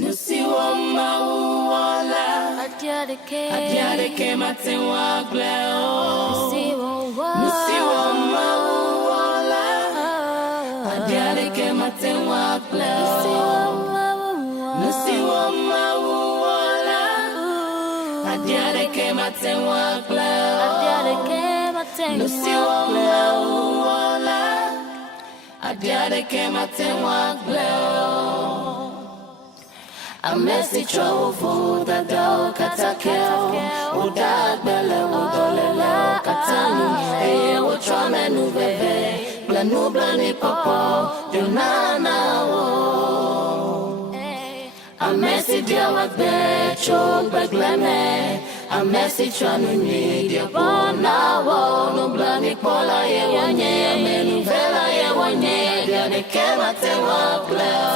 Nusiwoma uwala Adiadeke matewa gleo Nusiwoma uwala Adiadeke matewa gleo Nusiwoma uwala Adiadeke matewa gleo Nusiwoma uwala Adiadeke matewa gleo A message for the dog katakeo Udagbele udolele katanu Eye utrame nubebe Blanu blani popo Dunana wo A message ya wakbe Chok begleme A message anu nidya bona wo No blani pola ye wanye Menu vela ye wanye Diadeke mate wakleo